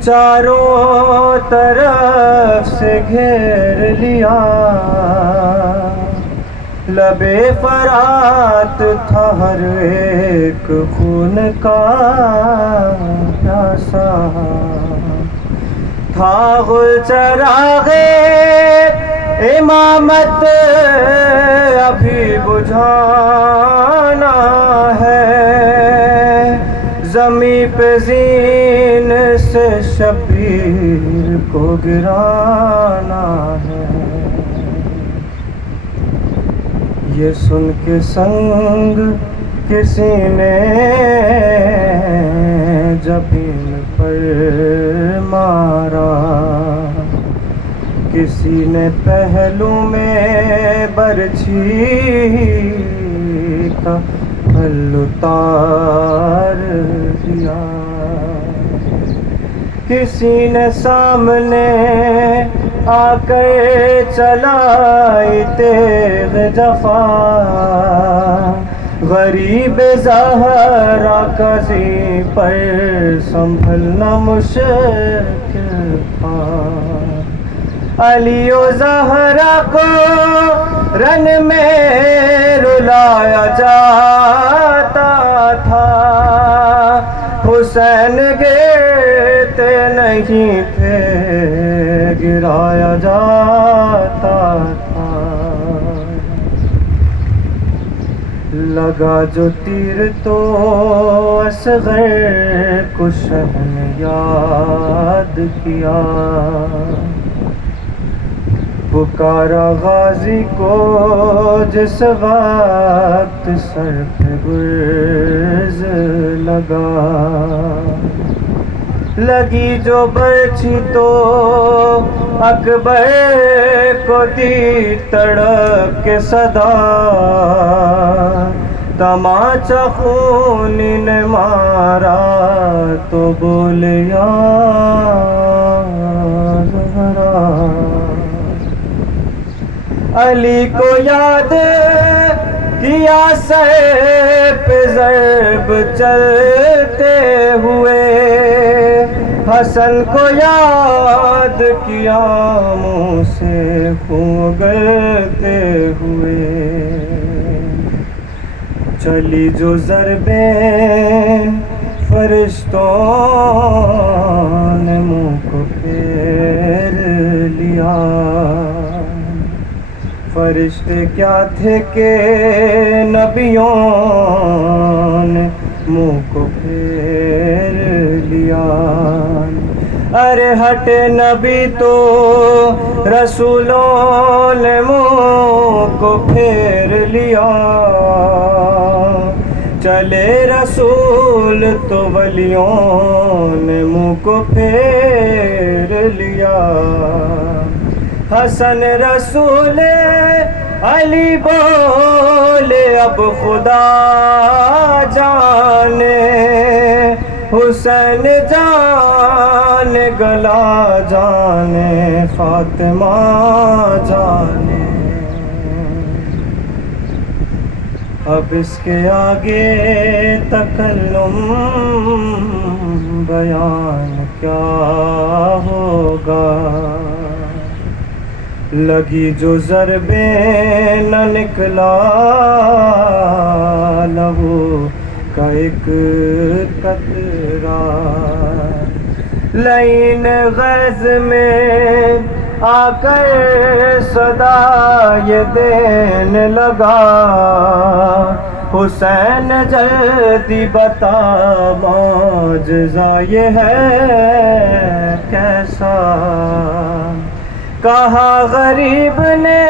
چاروں طرف سے گھیر لیا، لبے فرات تھا ہر ایک خون کا پیاسا، تھا غل چراغ امامت ابھی بجھانا ہے، زمیں پہ زین سے شبیر کو گرانا ہے۔ یہ سن کے سنگ کسی نے جبین پر مارا، کسی نے پہلو میں برچھی کا پھل اتار دیا، کسی نے سامنے آ کر چلائی تیغ جفا، غریب زہرا قاضی پر سنبھلنا مشکل تھا، علی و زہرا کو رن میں رلایا جاتا تھا، حسین گرتے نہیں تھے گرایا جاتا تھا، لگا جو تیر تو اصغر کو شہن یاد کیا، پکارا غازی کو جس وقت سر پہ گرز لگا، لگی جو برچھی تو اکبر کو دی تڑپ کے صدا، تماچا خونی نے مارا تو بولے یا زہرا، علی کو یاد کیا سر پہ ضرب چلتے ہوئے، حسن کو یاد کیا منہ سے خون گلتے ہوئے، چلی جو ضربیں فرشتوں نے منہ کو پھیر لیا، فرشتے کیا تھے کہ نبیوں نے منہ کو پھیر لیا، ارے ہٹے نبی تو رسولوں نے منہ کو پھیر لیا، چلے رسول تو ولیوں نے منہ کو پھیر لیا، حسن رسول علی بولے اب خدا جانے، حسین جان گلا جانے فاطمہ جانے، اب اس کے آگے تکلم بیان کیا ہوگا، لگی جو ضربیں نہ نکلا لہو کا ایک قطرہ، لعین غیظ میں آ کر صدا یہ دینے لگا، حسین جلدی بتا معجزہ یہ ہے کیسا، کہا غریب نے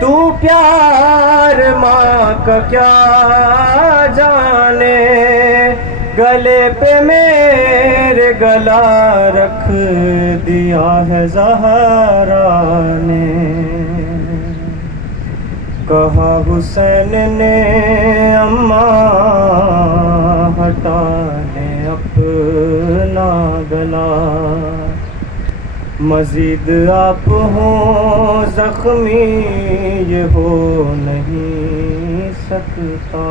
تو پیار ماں کا کیا جانے، گلے پہ میرے گلا رکھ دیا ہے زہرا نے، کہا حسین نے اماں ہٹا لے اپنا گلا، مزید آپ ہوں زخمی یہ ہو نہیں سکتا،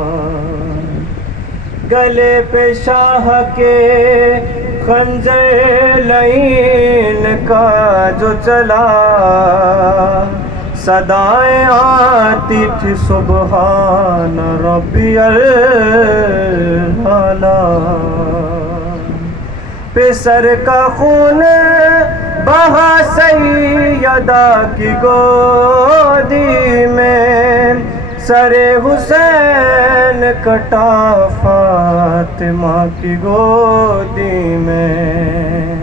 گلے پہ شاہ کے خنجر لعین کا جو چلا صدائیں آتی تھی سبحان ربی الاعلیٰ پسر کا خون بہا سیدہ کی گودی میں سر حسین کٹا فاطمہ کی گودی میں